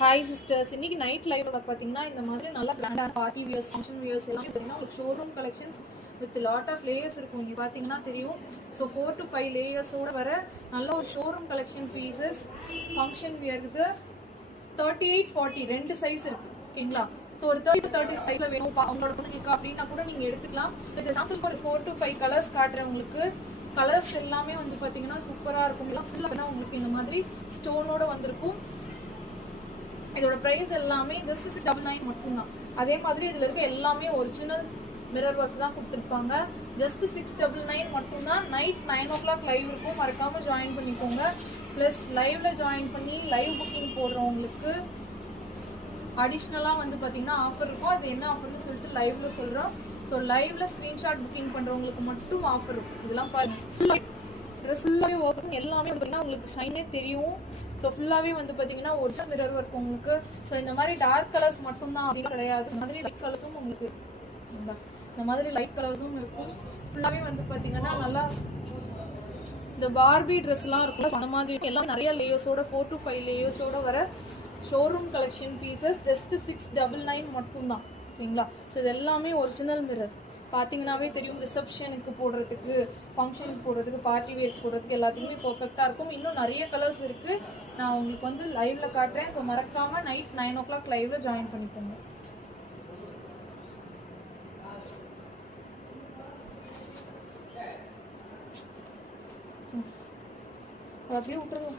Hi sisters, இன்னைக்கு night லைவ்ல பார்த்தீங்கன்னா இந்த மாதிரி நல்லா பிராண்டான பார்ட்டி வியர்ஸ், ஃபங்க்ஷன் வியர்ஸ் எல்லாம் பார்த்தீங்கன்னா ஒரு showroom collections with lot of layers இருக்கும். இங்கே பார்த்தீங்கன்னா தெரியும். ஸோ 4 to 5 லேயர்ஸோட வர நல்ல ஒரு ஷோரூம் கலெக்ஷன் பீசஸ் ஃபங்க்ஷன் வியருக்கு 38-40 ரெண்டு சைஸ் இருக்கு. ஓகேங்களா? ஸோ ஒரு 30 சைஸில் வேணும் அவங்களோட பொண்ணுங்களுக்கு அப்படின்னா கூட நீங்கள் எடுத்துக்கலாம். இது சாம்பிளுக்கு ஒரு 4 to 5 கலர்ஸ் காட்டுறவங்களுக்கு கலர்ஸ் எல்லாமே வந்து பார்த்தீங்கன்னா சூப்பராக இருக்கும். எல்லாம் ஃபுல்லாக உங்களுக்கு இந்த மாதிரி ஸ்டோனோட வந்திருக்கும். இதோட ப்ரைஸ் எல்லாமே ஜஸ்ட் 699 மட்டும்தான். அதே மாதிரி இதில் இருக்க எல்லாமே ஒரிஜினல் மிரர் ஒர்க் தான் கொடுத்துருப்பாங்க. ஜஸ்ட் 699 மட்டும்தான். நைட் 9 o'clock லைவ் இருக்கும், மறக்காம ஜாயின் பண்ணிக்கோங்க. ப்ளஸ் லைவ்ல ஜாயின் பண்ணி லைவ் புக்கிங் போடுறவங்களுக்கு அடிஷ்னலாக வந்து பார்த்தீங்கன்னா ஆஃபர் இருக்கும். அது என்ன ஆஃபர்னு சொல்லிட்டு லைவ்ல சொல்கிறோம். ஸோ லைவ்ல ஸ்க்ரீன்ஷாட் புக்கிங் பண்ணுறவங்களுக்கு மட்டும் ஆஃபர் இருக்கும். இதெல்லாம் பாருங்க, ட்ரெஸ் ஃபுல்லாகவே ஒர்க் எல்லாமே பார்த்தீங்கன்னா உங்களுக்கு ஷைனே தெரியும். ஸோ ஃபுல்லாகவே வந்து பார்த்தீங்கன்னா ஒரிஜினல் மிரர் ஒர்க் உங்களுக்கு. ஸோ இந்த மாதிரி டார்க் கலர்ஸ் மட்டும்தான் அப்படின்னு கிடையாது. இந்த மாதிரி லைட் கலர்ஸும் உங்களுக்கு இந்த மாதிரி லைட் கலர்ஸும் இருக்கும். ஃபுல்லாகவே வந்து பார்த்தீங்கன்னா நல்லா இந்த பார்பி ட்ரெஸ்லாம் இருக்கும். அந்த மாதிரி எல்லாம் நிறைய லேயர்ஸோட 4 to 5 லேயர்ஸோட வர ஷோரூம் கலெக்ஷன் பீசஸ் ஜஸ்ட் 699 மட்டும்தான். ஓகேங்களா? ஸோ இது எல்லாமே ஒரிஜினல் மிரர். பார்த்தீங்கன்னாவே தெரியும், ரிசப்ஷனுக்கு போடுறதுக்கு, ஃபங்க்ஷனுக்கு போடுறதுக்கு, பார்ட்டி வேர் போடுறதுக்கு எல்லாத்துக்குமே பர்ஃபெக்டாக இருக்கும். இன்னும் நிறைய கலர்ஸ் இருக்குது, நான் உங்களுக்கு வந்து லைவ்ல காட்டுறேன். ஸோ மறக்காமல் நைட் 9 o'clock லைவ்ல ஜாயின் பண்ணிக்கோங்க. அப்படியே விட்டுருவோம்.